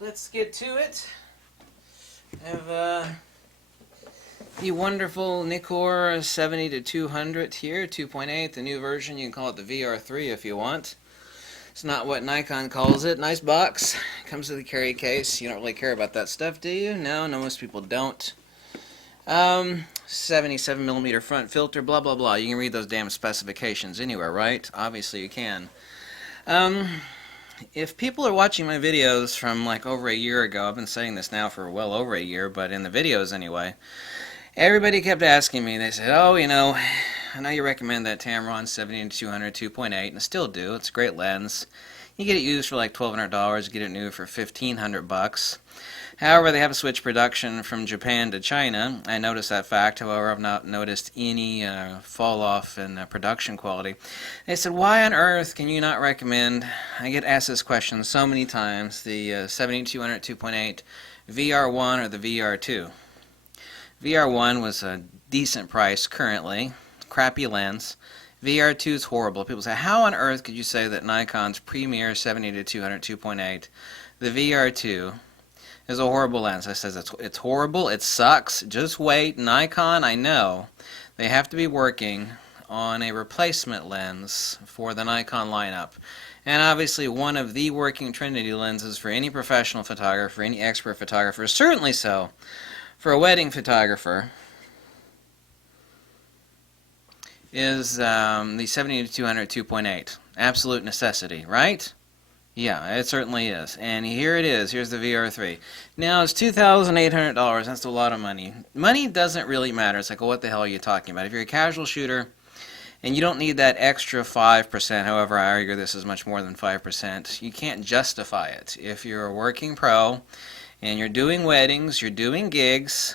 let's get to it. I have the wonderful Nikkor 70-200 here, 2.8, the new version. You can call it the VR3 if you want. It's not what Nikon calls it. Nice box. Comes with a carry case. You don't really care about that stuff, do you? No, most people don't. 77mm front filter, blah, blah, blah. You can read those damn specifications anywhere, right? Obviously you can. If people are watching my videos from like over a year ago, I've been saying this now for well over a year, but in the videos anyway, everybody kept asking me, they said, oh, I know you recommend that Tamron 70-200 2.8, and I still do. It's a great lens. You get it used for like $1,200, get it new for $1,500. However, they have switched production from Japan to China. I noticed that fact. However, I've not noticed any fall off in production quality. They said, why on earth can you not recommend, I get asked this question so many times, the 70-200 2.8 VR1 or the VR2. VR1 was a decent price currently, crappy lens. VR2 is horrible. People say, how on earth could you say that Nikon's premier 70-200 2.8, the VR2, is a horrible lens? I says it's horrible, it sucks, just wait. Nikon, I know, they have to be working on a replacement lens for the Nikon lineup. And obviously one of the working Trinity lenses for any professional photographer, any expert photographer, certainly so for a wedding photographer, is the 70-200 2.8. Absolute necessity, right? Yeah, it certainly is. And here it is. Here's the VR3. Now, it's $2,800. That's a lot of money. Money doesn't really matter. It's like, well, what the hell are you talking about? If you're a casual shooter and you don't need that extra 5%, however, I argue this is much more than 5%, you can't justify it. If you're a working pro and you're doing weddings, you're doing gigs,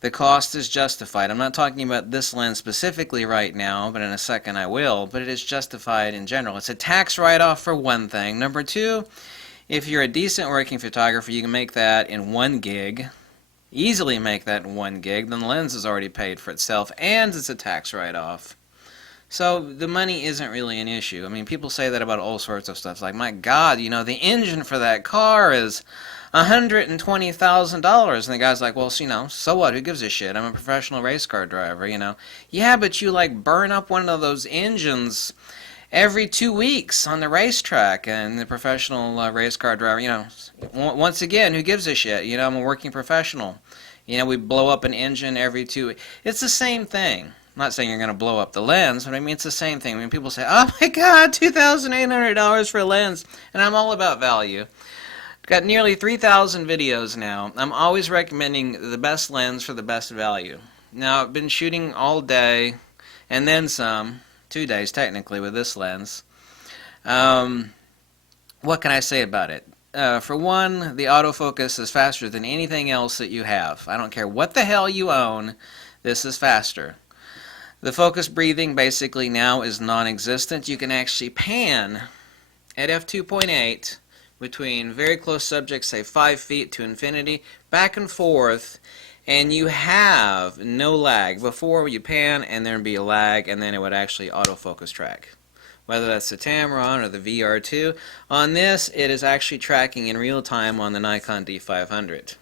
the cost is justified. I'm not talking about this lens specifically right now, but in a second I will, but it is justified in general. It's a tax write-off for one thing. Number two, if you're a decent working photographer, you can make that in one gig, easily make that in one gig, then the lens is already paid for itself, and it's a tax write-off. So the money isn't really an issue. I mean, people say that about all sorts of stuff. It's like, my God, the engine for that car is $120,000, and the guy's like, well, so what? Who gives a shit? I'm a professional race car driver, Yeah, but you like burn up one of those engines every 2 weeks on the racetrack, and the professional race car driver, once again, who gives a shit? I'm a working professional. We blow up an engine every 2 weeks. It's the same thing. I'm not saying you're going to blow up the lens, but I mean, it's the same thing. I mean, people say, oh my God, $2,800 for a lens, and I'm all about value. Got nearly 3,000 videos now. I'm always recommending the best lens for the best value. Now, I've been shooting all day, and then some, 2 days technically with this lens. What can I say about it? For one, the autofocus is faster than anything else that you have. I don't care what the hell you own, this is faster. The focus breathing basically now is non-existent. You can actually pan at f2.8 between very close subjects, say 5 feet to infinity, back and forth, and you have no lag. Before you pan and there'd be a lag, and then it would actually autofocus track. Whether that's the Tamron or the VR2, on this it is actually tracking in real time on the Nikon D500.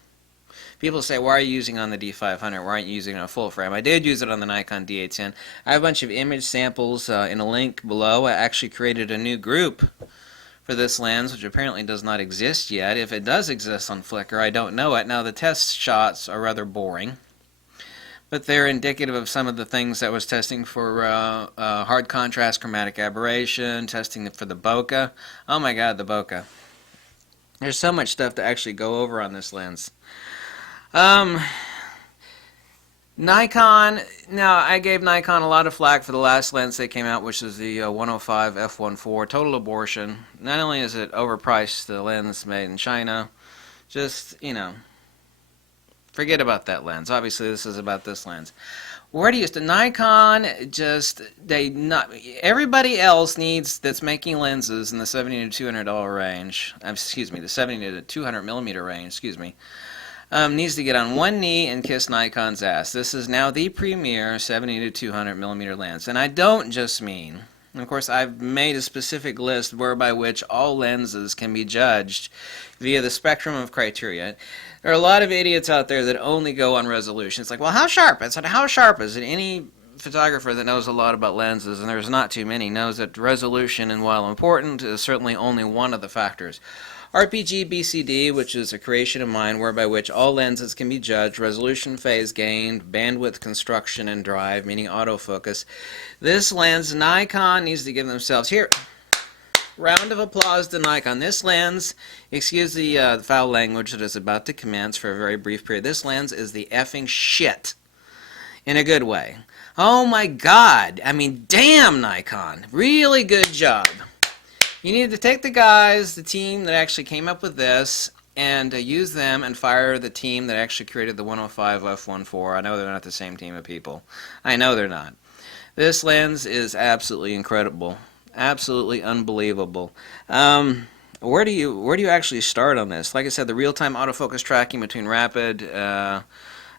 People say, why are you using on the D500? Why aren't you using it on full frame? I did use it on the Nikon D810. I have a bunch of image samples in a link below. I actually created a new group for this lens, which apparently does not exist yet. If it does exist on Flickr, I don't know it. Now, the test shots are rather boring, but they're indicative of some of the things that was testing for hard contrast chromatic aberration, testing for the bokeh. Oh my God, the bokeh. There's so much stuff to actually go over on this lens. Nikon, now I gave Nikon a lot of flack for the last lens they came out, which is the 105 f1.4, total abortion. Not only is it overpriced, the lens made in China, just, forget about that lens. Obviously this is about this lens. Where do you stand? Nikon, everybody else that's making lenses in the $70 to $200 range, excuse me, the 70 to 200 millimeter range, excuse me, needs to get on one knee and kiss Nikon's ass. This is now the premier 70 to 200 millimeter lens. And I don't just mean And of course, I've made a specific list whereby which all lenses can be judged via the spectrum of criteria. There are a lot of idiots out there that only go on resolution. It's like, well, how sharp? I said, how sharp is it? Any photographer that knows a lot about lenses, and there's not too many, knows that resolution, and while important, is certainly only one of the factors. RPG BCD, which is a creation of mine whereby which all lenses can be judged, resolution, phase gain, bandwidth, construction, and drive, meaning autofocus. This lens, Nikon needs to give themselves, here, round of applause to Nikon. This lens, excuse the foul language that is about to commence for a very brief period, this lens is the effing shit, in a good way. Oh my God, I mean, damn Nikon, really good job. You need to take the guys, the team that actually came up with this, and use them and fire the team that actually created the 105 f1.4. I know they're not the same team of people. I know they're not. This lens is absolutely incredible, absolutely unbelievable. Where do you actually start on this? Like I said, the real-time autofocus tracking between rapid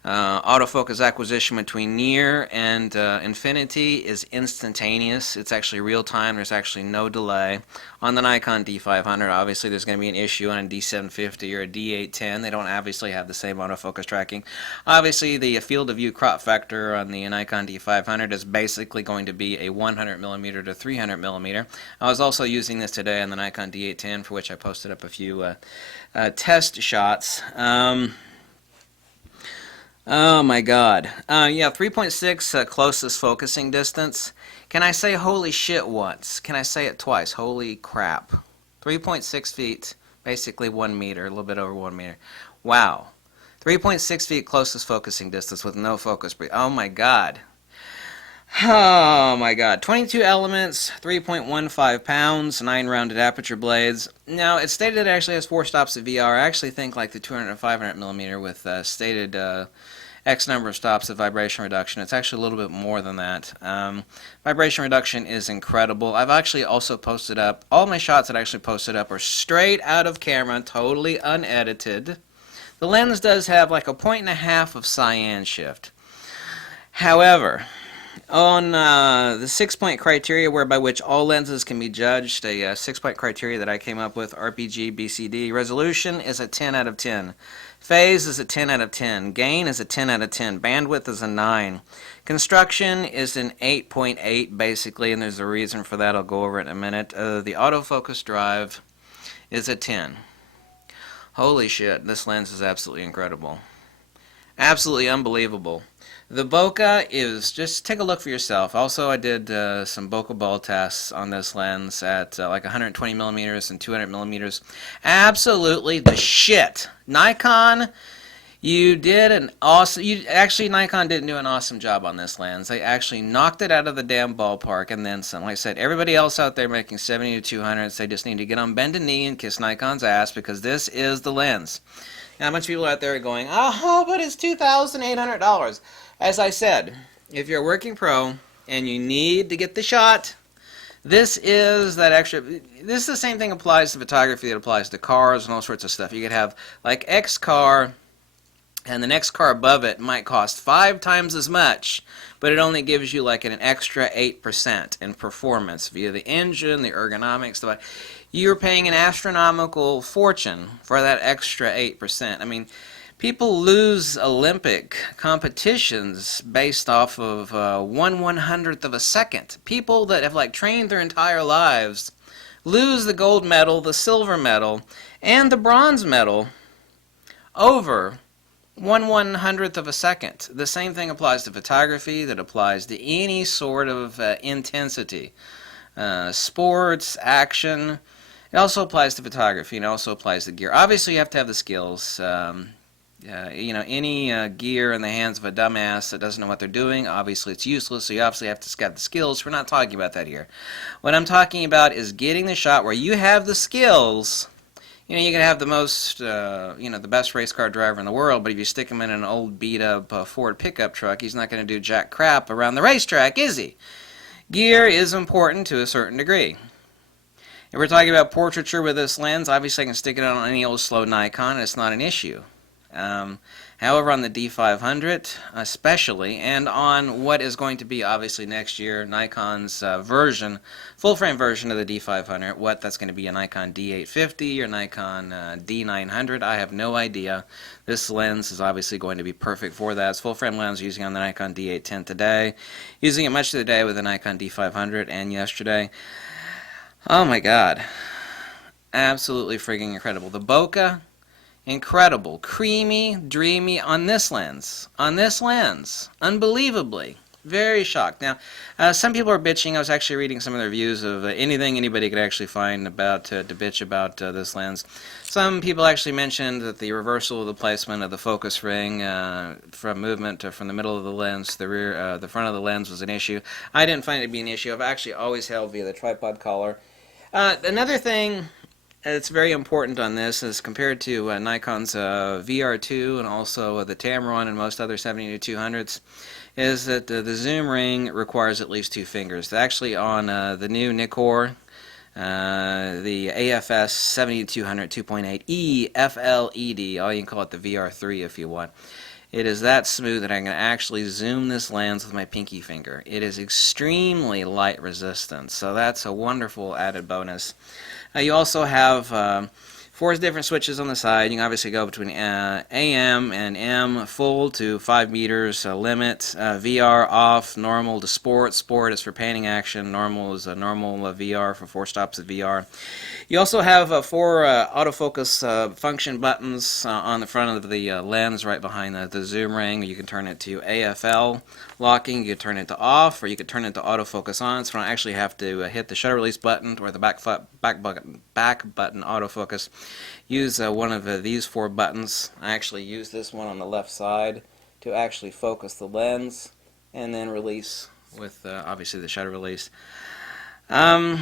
autofocus acquisition between near and infinity is instantaneous. It's actually real time. There's actually no delay. On the Nikon D500, obviously there's going to be an issue on a D750 or a D810. They don't obviously have the same autofocus tracking. Obviously the field of view crop factor on the Nikon D500 is basically going to be a 100mm to 300mm. I was also using this today on the Nikon D810, for which I posted up a few test shots. Oh my God. Yeah, 3.6 closest focusing distance. Can I say holy shit once? Can I say it twice? Holy crap. 3.6 feet, basically 1 meter, a little bit over 1 meter. Wow. 3.6 feet closest focusing distance with no focus break. Oh my God. Oh my God. 22 elements, 3.15 pounds, 9 rounded aperture blades. Now, it's stated it actually has 4 stops of VR. I actually think like the 200 and 500mm with stated X number of stops of vibration reduction. It's actually a little bit more than that. Vibration reduction is incredible. I've actually also posted up, all my shots that I actually posted up are straight out of camera, totally unedited. The lens does have like a 1.5 of cyan shift. However, on the 6-point criteria whereby which all lenses can be judged, a 6-point criteria that I came up with, RPG BCD, resolution is a 10 out of 10. Phase is a 10 out of 10. Gain is a 10 out of 10. Bandwidth is a 9. Construction is an 8.8 basically, and there's a reason for that. I'll go over it in a minute. The autofocus drive is a 10. Holy shit, this lens is absolutely incredible. Absolutely unbelievable. The bokeh is, just take a look for yourself. Also, I did some bokeh ball tests on this lens at like 120mm and 200mm. Absolutely the shit. Nikon, you did an awesome, actually Nikon didn't do an awesome job on this lens. They actually knocked it out of the damn ballpark and then some. Like I said, everybody else out there making 70 to 200s, they just need to get on bended knee and kiss Nikon's ass, because this is the lens. Now, a bunch of people out there are going, oh, but it's $2,800. As I said, if you're a working pro and you need to get the shot, this is that extra. This is the same thing applies to photography that applies to cars and all sorts of stuff. You could have like X car, and the next car above it might cost 5 times as much, but it only gives you like an extra 8% in performance via the engine, the ergonomics, the. You're paying an astronomical fortune for that extra 8%. I mean, people lose Olympic competitions based off of 1/100th of a second. People that have like trained their entire lives lose the gold medal, the silver medal, and the bronze medal over 1/100th of a second. The same thing applies to photography, that applies to any sort of intensity. Sports, action. It also applies to photography, and it also applies to gear. Obviously, you have to have the skills. You know, any gear in the hands of a dumbass that doesn't know what they're doing, obviously it's useless, so you obviously have to have the skills. We're not talking about that here. What I'm talking about is getting the shot where you have the skills. You know, you can have the most, you know, the best race car driver in the world, but if you stick him in an old beat-up Ford pickup truck, he's not going to do jack crap around the racetrack, is he? Gear is important to a certain degree. If we're talking about portraiture with this lens, obviously I can stick it on any old slow Nikon, and it's not an issue. However, on the D500 especially, and on what is going to be obviously next year Nikon's full-frame version of the D500, what that's going to be, a Nikon D850 or Nikon D900, I have no idea. This lens is obviously going to be perfect for that. It's full-frame lens using on the Nikon D810 today, using it much of the day with the Nikon D500 and yesterday. Oh my god, absolutely friggin' incredible. The bokeh, incredible, creamy, dreamy on this lens. Unbelievably. Very shocked. Now, some people are bitching. I was actually reading some of the reviews of anything anybody could actually find about to bitch about this lens. Some people actually mentioned that the reversal of the placement of the focus ring from movement from the middle of the lens to the rear, the front of the lens was an issue. I didn't find it to be an issue. I've actually always held via the tripod collar. Another thing that's very important on this is compared to Nikon's VR2 and also the Tamron and most other 70-200s is that the zoom ring requires at least 2 fingers. Actually on the new Nikkor, the AFS 70-200 2.8E FLED, or you can call it the VR3 if you want. It is that smooth that I can actually zoom this lens with my pinky finger. It is extremely light resistant, so that's a wonderful added bonus. You also have 4 different switches on the side. You can obviously go between AM and M, full to 5 meters limit, VR off, normal to sport. Sport is for painting action. Normal is a normal VR for 4 stops of VR. You also have 4 autofocus function buttons on the front of the lens right behind the zoom ring. You can turn it to AFL locking, you can turn it to off, or you can turn it to autofocus on, so I don't actually have to hit the shutter release button or the back button autofocus. Use one of these 4 buttons. I actually use this one on the left side to actually focus the lens and then release with obviously the shutter release. I'm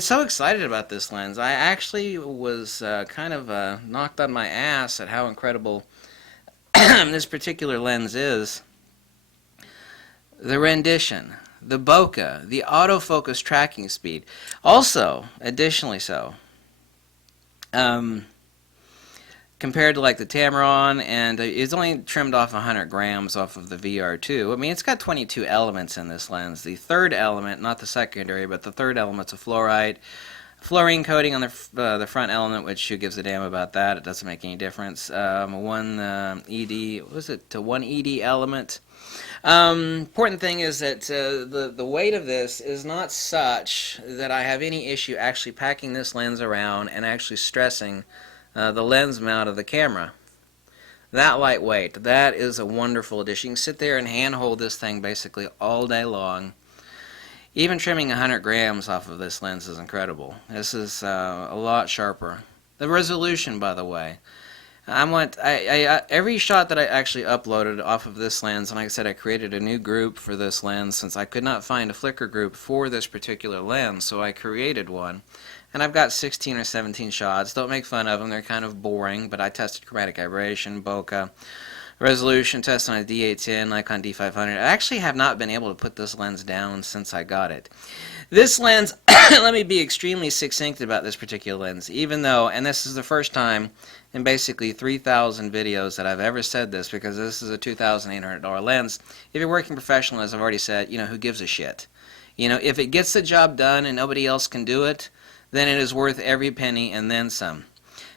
so excited about this lens. I actually was kind of knocked on my ass at how incredible this particular lens is. The rendition, the bokeh, the autofocus tracking speed. Also, additionally so, compared to like the Tamron, and it's only trimmed off 100 grams off of the VR2. I mean, it's got 22 elements in this lens. The third element, not the secondary, but the third element's a fluorite. Fluorine coating on the front element, which who gives a damn about that? It doesn't make any difference. One ED, what was it? To 1 ED element. Important thing is that the weight of this is not such that I have any issue actually packing this lens around and actually stressing the lens mount of the camera. That lightweight, that is a wonderful addition. You can sit there and handhold this thing basically all day long. Even trimming 100 grams off of this lens is incredible. This is a lot sharper. The resolution, by the way. Every shot that I actually uploaded off of this lens, and like I said, I created a new group for this lens since I could not find a Flickr group for this particular lens, so I created one. And I've got 16 or 17 shots. Don't make fun of them, they're kind of boring, but I tested chromatic aberration, bokeh, resolution test on a D810, Nikon D500. I actually have not been able to put this lens down since I got it. This lens, let me be extremely succinct about this particular lens, even though, and this is the first time in basically 3,000 videos that I've ever said this, because this is a $2,800 lens. If you're working professional, as I've already said, who gives a shit? If it gets the job done and nobody else can do it, then it is worth every penny and then some.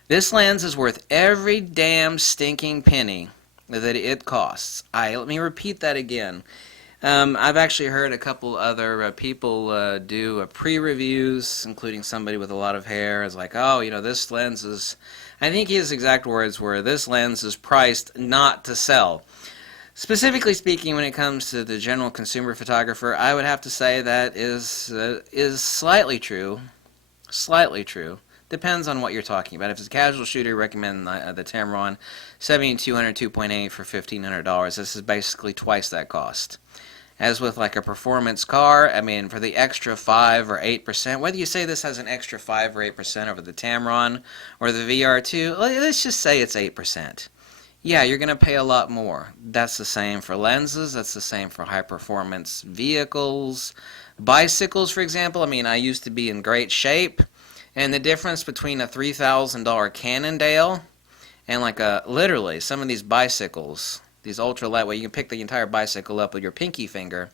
This lens is worth every damn stinking penny that it costs. Let me repeat that again. I've actually heard a couple other people do pre-reviews, including somebody with a lot of hair. It's like, oh, this lens is, I think his exact words were, this lens is priced not to sell. Specifically speaking, when it comes to the general consumer photographer, I would have to say that is slightly true. Slightly true. Depends on what you're talking about. If it's a casual shooter, recommend the Tamron 70-200 2.8 for $1,500. This is basically twice that cost. As with like a performance car, I mean, for the extra 5 or 8%, whether you say this has an extra 5 or 8% over the Tamron or the VR2, let's just say it's 8%. Yeah, you're going to pay a lot more. That's the same for lenses. That's the same for high-performance vehicles. Bicycles, for example. I mean, I used to be in great shape. And the difference between a $3,000 Cannondale And like literally, some of these bicycles, these ultra lightweight, you can pick the entire bicycle up with your pinky finger,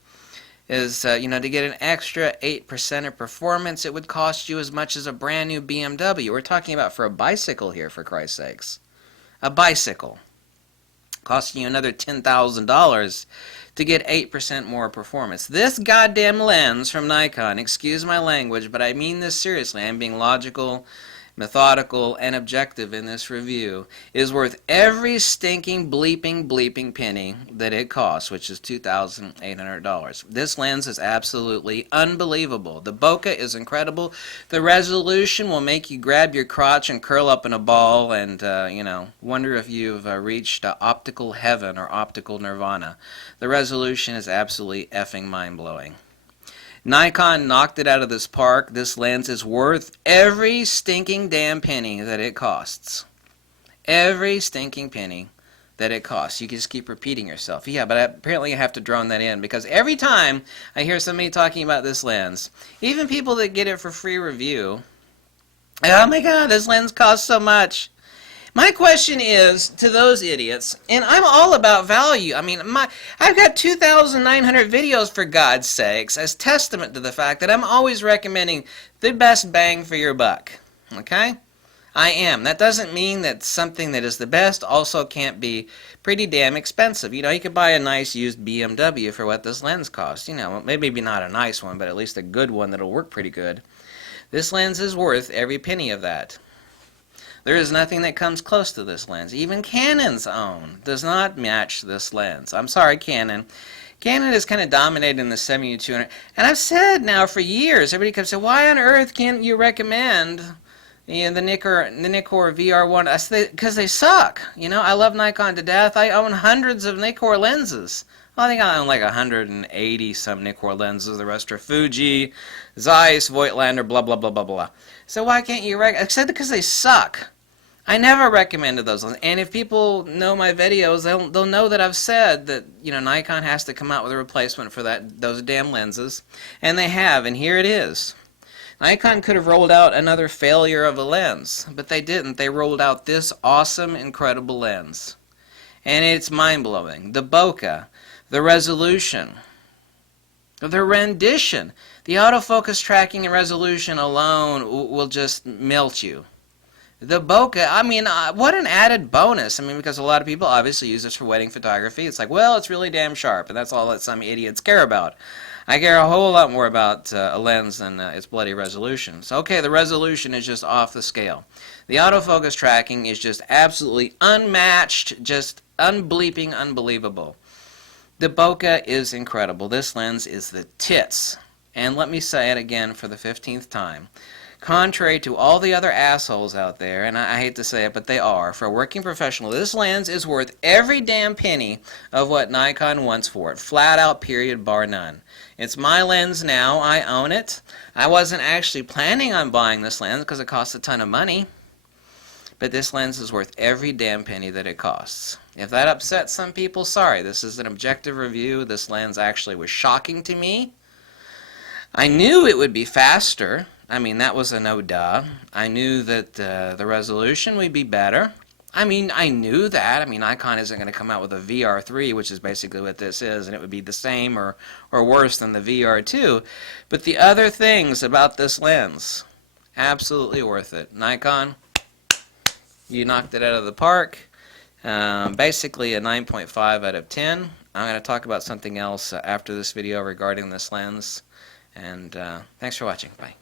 is, to get an extra 8% of performance, it would cost you as much as a brand new BMW. We're talking about for a bicycle here, for Christ's sakes. A bicycle. Costing you another $10,000 to get 8% more performance. This goddamn lens from Nikon, excuse my language, but I mean this seriously, I'm being logical, methodical, and objective in this review, is worth every stinking bleeping penny that it costs, which is $2,800. This lens is absolutely unbelievable. The bokeh is incredible. The resolution will make you grab your crotch and curl up in a ball and, wonder if you've reached optical heaven or optical nirvana. The resolution is absolutely effing mind-blowing. Nikon knocked it out of this park. This lens is worth every stinking damn penny that it costs. Every stinking penny that it costs. You can just keep repeating yourself. Yeah, but apparently I have to drone that in, because every time I hear somebody talking about this lens, even people that get it for free review, oh my god, this lens costs so much. My question is to those idiots, and I'm all about value. I mean, I've got 2,900 videos, for God's sakes, as testament to the fact that I'm always recommending the best bang for your buck. Okay? I am. That doesn't mean that something that is the best also can't be pretty damn expensive. You could buy a nice used BMW for what this lens costs. Maybe not a nice one, but at least a good one that'll work pretty good. This lens is worth every penny of that. There is nothing that comes close to this lens. Even Canon's own does not match this lens. I'm sorry, Canon. Canon is kind of dominating the 70-200. And I've said now for years, everybody comes and says, why on earth can't you recommend the Nikkor VR1? I say, because they suck. I love Nikon to death. I own hundreds of Nikkor lenses. Well, I think I own like 180 some Nikkor lenses. The rest are Fuji, Zeiss, Voigtlander, blah, blah, blah, blah, blah. So why can't you recommend? I said because they suck. I never recommended those lenses. And if people know my videos, they'll know that I've said that, Nikon has to come out with a replacement for those damn lenses. And they have, and here it is. Nikon could have rolled out another failure of a lens, but they didn't. They rolled out this awesome, incredible lens. And it's mind-blowing. The bokeh, the resolution, the rendition, the autofocus tracking and resolution alone will just melt you. The bokeh, what an added bonus. Because a lot of people obviously use this for wedding photography. It's like, well, it's really damn sharp, and that's all that some idiots care about. I care a whole lot more about a lens than its bloody resolution. So, okay, the resolution is just off the scale. The autofocus tracking is just absolutely unmatched, just unbleeping unbelievable. The bokeh is incredible. This lens is the tits. And let me say it again for the 15th time. Contrary to all the other assholes out there, and I hate to say it, but they are, for a working professional, this lens is worth every damn penny of what Nikon wants for it. Flat out, period, bar none. It's my lens now. I own it. I wasn't actually planning on buying this lens because it costs a ton of money. But this lens is worth every damn penny that it costs. If that upsets some people, sorry. This is an objective review. This lens actually was shocking to me. I knew it would be faster. That was a no-duh. I knew that the resolution would be better. I knew that. Nikon isn't going to come out with a VR3, which is basically what this is, and it would be the same or worse than the VR2. But the other things about this lens, absolutely worth it. Nikon, you knocked it out of the park. Basically a 9.5 out of 10. I'm going to talk about something else after this video regarding this lens. And thanks for watching. Bye.